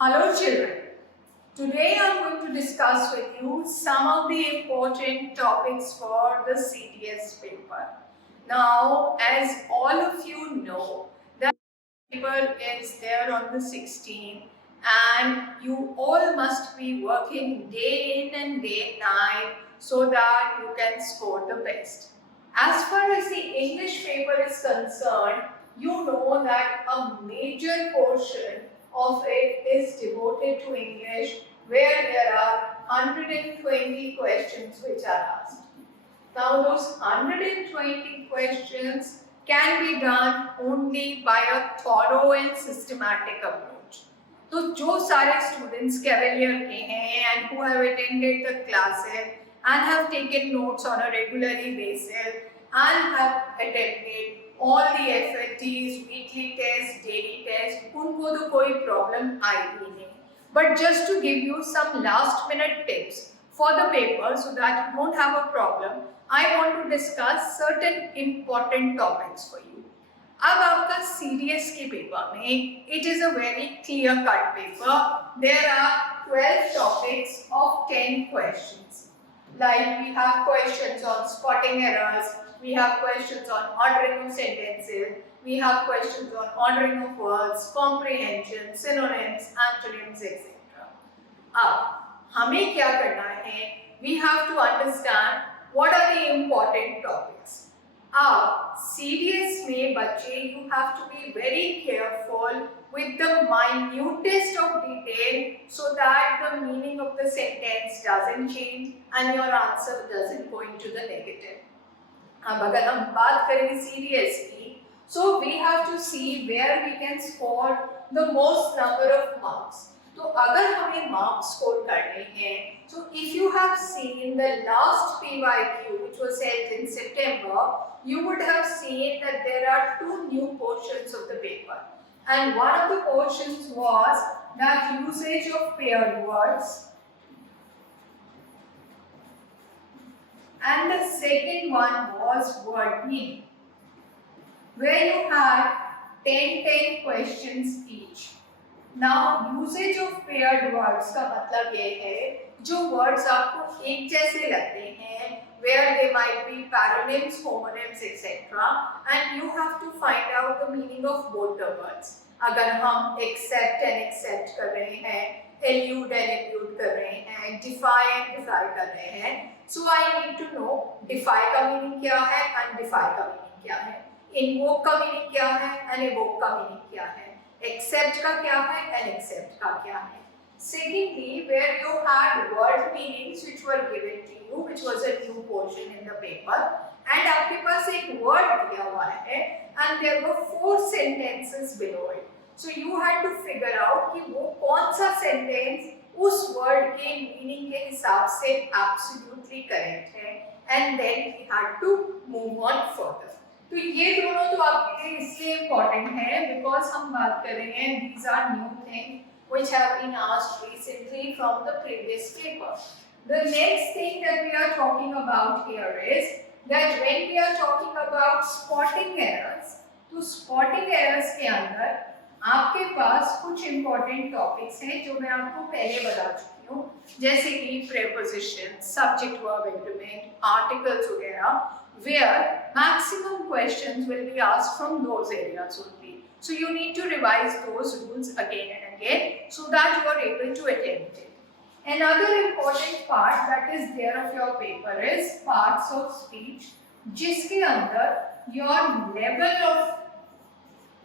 Hello children, today I am going to discuss with you some of the important topics for the CDS paper. Now, as all of you know, the paper is there on the 16th and you all must be working day in and day night so that you can score the best. As far as the English paper is concerned, you know that a major portion of it is devoted to English, where there are 120 questions which are asked. Now those 120 questions can be done only by a thorough and systematic approach. तो जो सारे students Cavalier के हैं and who have attended the classes and have taken notes on a regularly basis and have attended all the FATs, weekly tests, daily tests, उनको तो कोई problem आई ही नहीं. But just to give you some last minute tips for the paper so that you don't have a problem, I want to discuss certain important topics for you. अब आपका CDS के paper में it is a very clear cut paper. There are 12 topics of 10 questions. Like we have questions on spotting errors, we have questions on ordering of sentences, we have questions on ordering of words, comprehension, synonyms, antonyms, etc. अब हमें क्या करना है? We have to understand what are the important topics. अब CDS में बच्चे you have to be very careful with the minutest of detail so that the meaning of the sentence doesn't change and your answer doesn't go into the negative. अब अगर हम बात करें CDS की, so we have to see where we can score the most number of marks. तो अगर हमें marks score करने हैं, so if you have seen the last PYQ which was held in September, you would have seen that there are two new portions of the paper, and one of the portions was that usage of paired words, and the second one was word meaning, where you had 10 questions each. Now usage of paired words का मतलब ये है जो words आपको एक जैसे लगते हैं, where they might be paronyms, homonyms, etc. and you have to find out the meaning of both the words. अगर हम accept and accept कर रहे हैं, elude and elude कर रहे हैं, defy and defy कर रहे हैं, so I need to know defy का meaning क्या है and defy का meaning क्या है, invoke का meaning क्या है and evoke का meaning क्या है, accept का क्या है and accept का क्या है. Secondly, where you had word meanings which were given to you, which was a new portion in the paper, and आपके पास एक word दिया हुआ है and there were 4 sentences below it. So you had to figure out कि वो कौन सा sentence उस word के meaning के हिसाब से absolutely correct है, and then we had to move on further. तो ये दोनों तो आपके लिए इसलिए important है because हम बात कर रहे हैं these are new things which have been asked recently from the previous paper. The next thing that we are talking about here is that when we are talking about spotting errors, तो spotting errors के अंदर आपके पास कुछ important topics हैं जो मैं आपको पहले बता चुकी हूँ, जैसे कि preposition, subject verb agreement, articles वगैरह, where maximum questions will be asked from those areas only. So you need to revise those rules again and again so that you are able to attempt it. Another important part that is there of your paper is parts of speech, जिसके अंदर your level of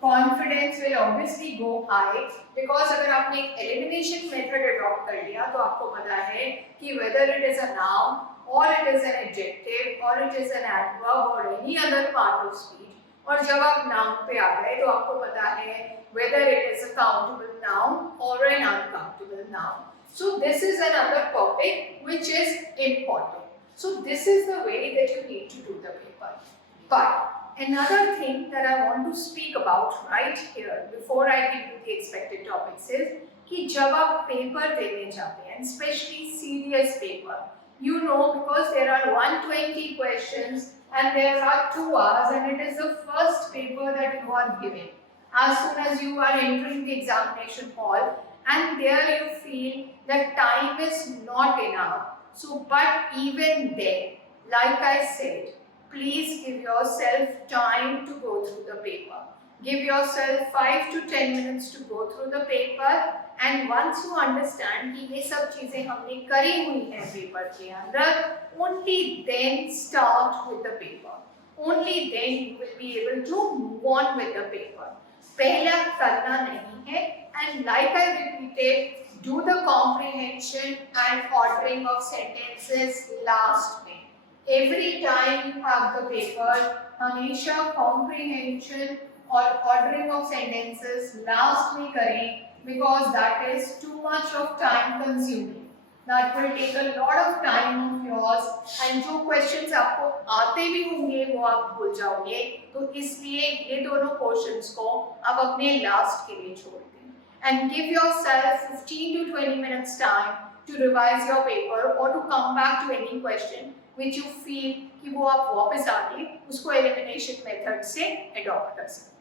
confidence will obviously go high because अगर आपने एक elimination method adopt कर लिया तो आपको पता है कि whether it is a noun or it is an adjective or it is an adverb or any other part of speech, और जब आप noun पे आ गए तो आपको पता है whether it is a countable noun or an uncountable noun. So this is another topic which is important. So this is the way that you need to do the paper. But another thing that I want to speak about right here before I give you the expected topics is कि जब आप paper देने जाते हैं, especially serious paper, you know because there are 120 questions and there are 2 hours and it is the first paper that you are giving. As soon as you are entering the examination hall, and there you feel that time is not enough. So, but even then, like I said, please give yourself time to go through the paper. Give yourself 5 to 10 minutes to go through the paper, and once you understand कि ये सब चीजें हमने करी हुई हैं paper के अंदर, only then start with the paper. Only then you will be able to move on with the paper. पहला करना नहीं है, and like I repeated, do the comprehension and ordering of sentences last में. Every time you have the paper, हमेशा comprehension और ordering of sentences last में करें, because that is too much of time consuming. That will take a lot of time of yours, and जो questions आपको आते भी होंगे वो आप भूल जाओगे, तो इसलिए ये दोनों portions को आप अपने last के लिए छोड़ दें. And give yourself 15 to 20 minutes time to revise your paper or to come back to any question which you feel कि वो आप वापस आके उसको elimination method से adopt कर सकते हैं.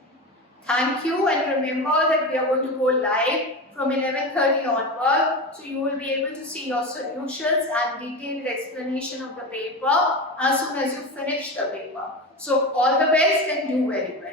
Thank you, and remember that we are going to go live from 11:30 onward, so you will be able to see your solutions and detailed explanation of the paper as soon as you finish the paper. So all the best and do very well.